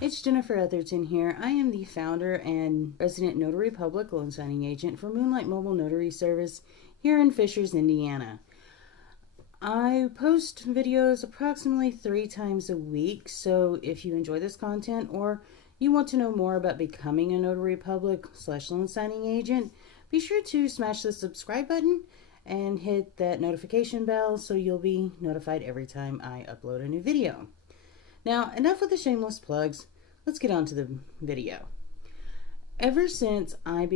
It's Jennifer Etherton here. I am the founder and resident Notary Public loan signing agent for Moonlight Mobile Notary Service here in Fishers, Indiana. I post videos approximately 3 times a week, so if you enjoy this content or you want to know more about becoming a Notary Public / loan signing agent, be sure to smash the subscribe button and hit that notification bell so you'll be notified every time I upload a new video. Now, enough with the shameless plugs. Let's get on to the video. Ever since I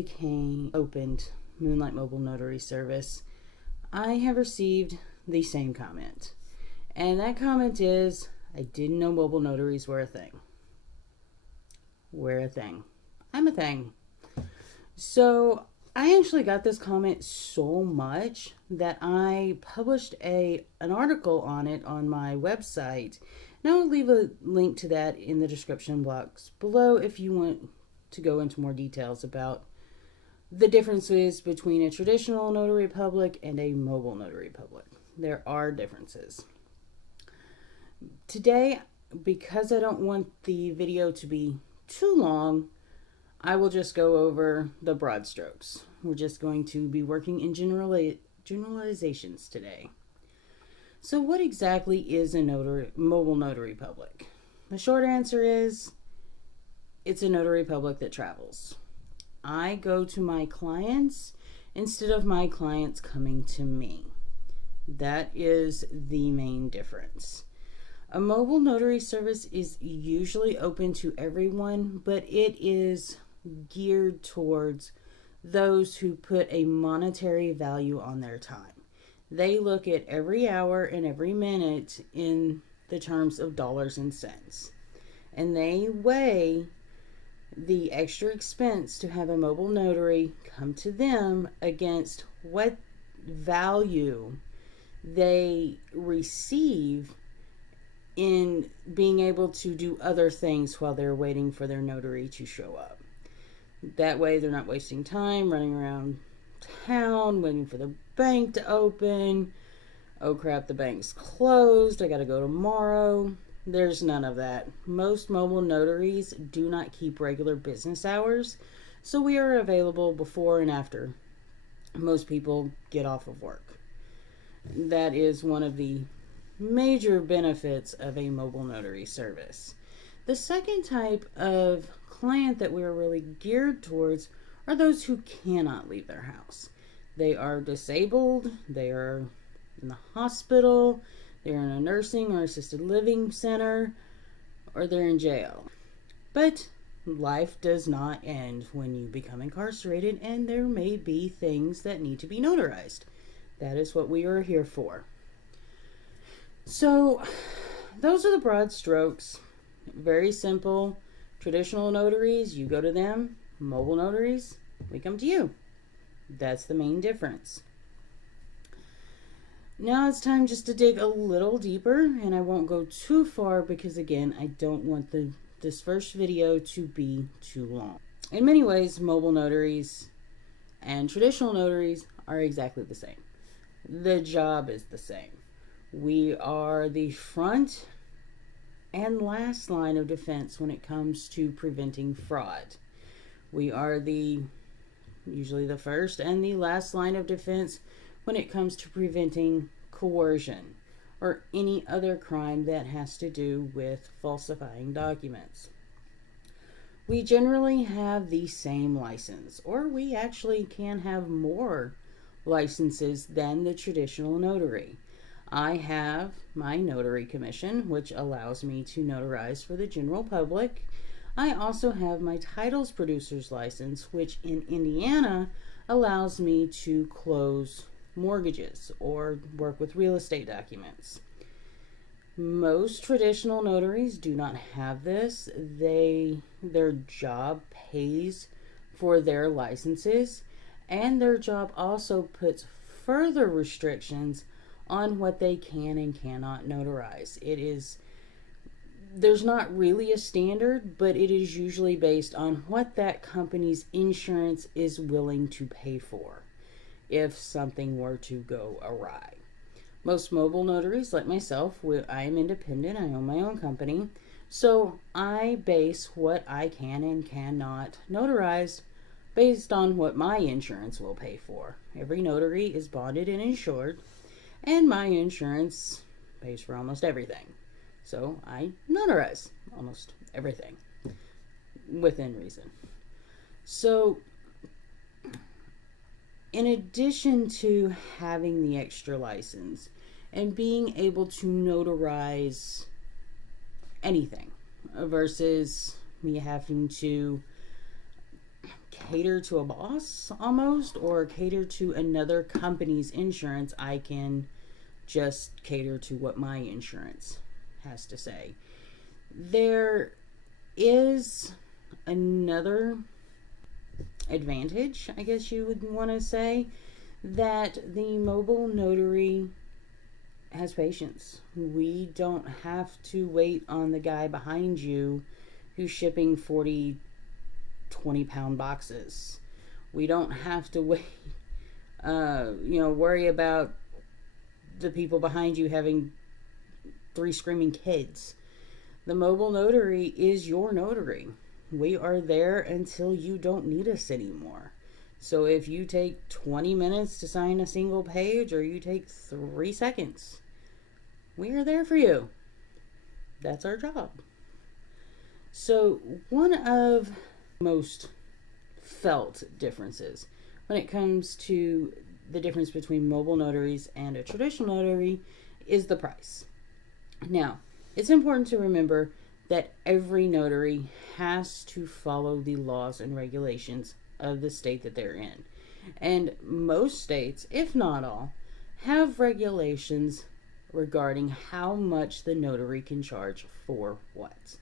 opened Moonlight Mobile Notary Service, I have received the same comment. And that comment is, I didn't know mobile notaries were a thing. We're a thing. I'm a thing. So I actually got this comment so much that I published an article on it on my website. And I will leave a link to that in the description box below if you want to go into more details about the differences between a traditional notary public and a mobile notary public. There are differences. Today, because I don't want the video to be too long, I will just go over the broad strokes. We're just going to be working in generalizations today. So what exactly is a mobile notary public? The short answer is, it's a notary public that travels. I go to my clients instead of my clients coming to me. That is the main difference. A mobile notary service is usually open to everyone, but it is geared towards those who put a monetary value on their time. They look at every hour and every minute in the terms of dollars and cents. And they weigh the extra expense to have a mobile notary come to them against what value they receive in being able to do other things while they're waiting for their notary to show up. That way they're not wasting time running around town waiting for the bank to open. Oh crap, the bank's closed, I gotta go tomorrow. There's none of that. Most mobile notaries do not keep regular business hours, so we are available before and after most people get off of work. That is one of the major benefits of a mobile notary service. The second type of client that we're really geared towards are those who cannot leave their house. They are disabled, they are in the hospital, they're in a nursing or assisted living center, or they're in jail. But life does not end when you become incarcerated, and there may be things that need to be notarized. That is what we are here for. So, those are the broad strokes. Very simple. Traditional notaries, you go to them. Mobile notaries, we come to you. That's the main difference. Now it's time just to dig a little deeper, and I won't go too far because, again, I don't want this first video to be too long. In many ways, mobile notaries and traditional notaries are exactly the same. The job is the same. We are the front and last line of defense when it comes to preventing fraud. We are usually the first and the last line of defense when it comes to preventing coercion or any other crime that has to do with falsifying documents. We generally have the same license, or we actually can have more licenses than the traditional notary. I have my notary commission, which allows me to notarize for the general public. I also have my titles producer's license, which in Indiana allows me to close mortgages or work with real estate documents. Most traditional notaries do not have this. Their job pays for their licenses, and their job also puts further restrictions on what they can and cannot notarize. There's not really a standard, but it is usually based on what that company's insurance is willing to pay for if something were to go awry. Most mobile notaries, like myself, I am independent, I own my own company, So I base what I can and cannot notarize based on what my insurance will pay for. Every notary is bonded and insured, and my insurance pays for almost everything. So I notarize almost everything within reason. So, in addition to having the extra license and being able to notarize anything versus me having to cater to a boss almost, or cater to another company's insurance, I can just cater to what my insurance has to say. There is another advantage, I guess you would want to say, that the mobile notary has patience. We don't have to wait on the guy behind you who's shipping 40 20-pound boxes. We don't have to wait, worry about the people behind you having 3 screaming kids. The mobile notary is your notary. We are there until you don't need us anymore. So if you take 20 minutes to sign a single page, or you take 3 seconds, we are there for you. That's our job. So one of most felt differences when it comes to the difference between mobile notaries and a traditional notary is the price. Now, it's important to remember that every notary has to follow the laws and regulations of the state that they're in. And most states, if not all, have regulations regarding how much the notary can charge for what.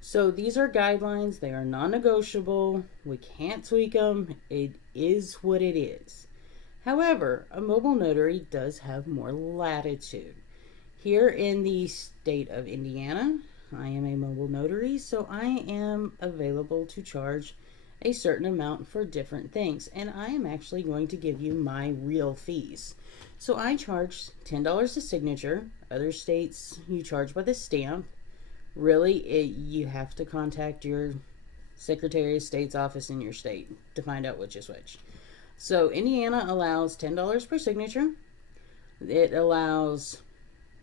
So these are guidelines. They are non-negotiable. We can't tweak them. It is what it is. However, a mobile notary does have more latitude. Here in the state of Indiana, I am a mobile notary, so I am available to charge a certain amount for different things. And I am actually going to give you my real fees. So I charge $10 a signature. Other states, you charge by the stamp. Really, you have to contact your Secretary of State's office in your state to find out which is which. So Indiana allows $10 per signature. It allows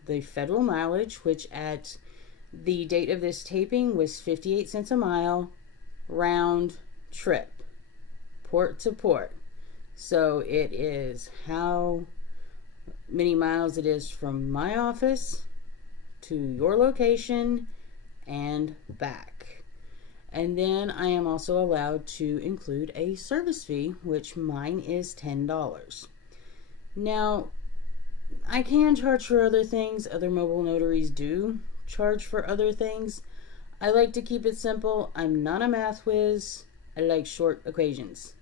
the federal mileage, which at the date of this taping was 58 cents a mile, round trip, port to port. So it is how many miles it is from my office to your location and back. And then I am also allowed to include a service fee, which mine is $10. Now, I can charge for other things. Other mobile notaries do charge for other things. I like to keep it simple. I'm not a math whiz. I like short equations.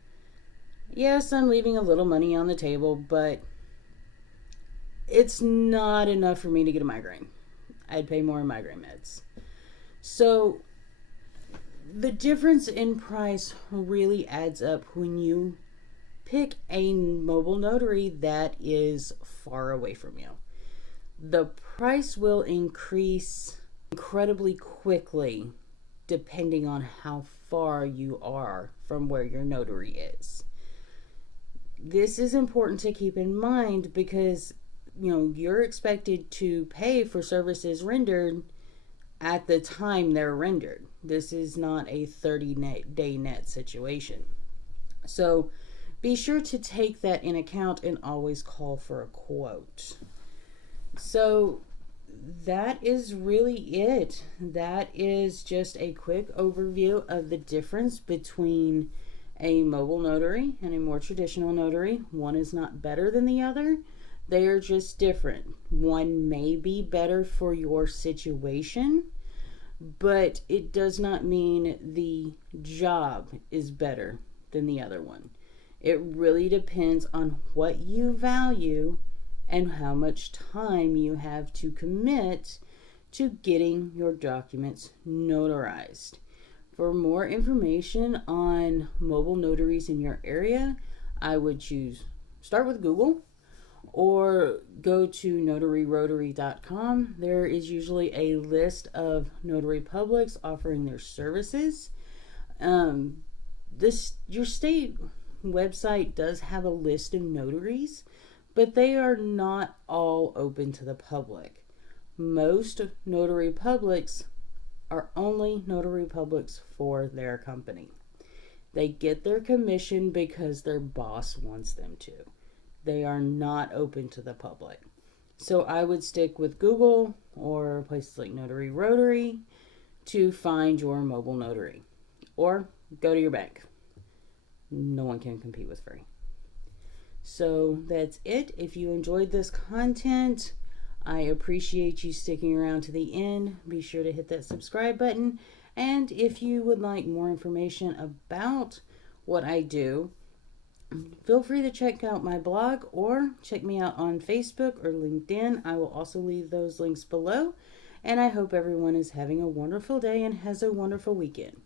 Yes, I'm leaving a little money on the table, but it's not enough for me to get a migraine. I'd pay more in migraine meds. So the difference in price really adds up when you pick a mobile notary that is far away from you. The price will increase incredibly quickly depending on how far you are from where your notary is. This is important to keep in mind because you're expected to pay for services rendered at the time they're rendered. This is not a 30-day net situation. So be sure to take that in account and always call for a quote. So that is really it. That is just a quick overview of the difference between a mobile notary and a more traditional notary. One is not better than the other. They are just different. One may be better for your situation, but it does not mean the job is better than the other one. It really depends on what you value and how much time you have to commit to getting your documents notarized. For more information on mobile notaries in your area, I would start with Google, or go to notaryrotary.com. There is usually a list of notary publics offering their services. Your state website does have a list of notaries, but they are not all open to the public. Most notary publics are only notary publics for their company. They get their commission because their boss wants them to. They are not open to the public. So I would stick with Google or places like Notary Rotary to find your mobile notary. Or go to your bank. No one can compete with free. So that's it. If you enjoyed this content, I appreciate you sticking around to the end. Be sure to hit that subscribe button. And if you would like more information about what I do, feel free to check out my blog or check me out on Facebook or LinkedIn. I will also leave those links below. And I hope everyone is having a wonderful day and has a wonderful weekend.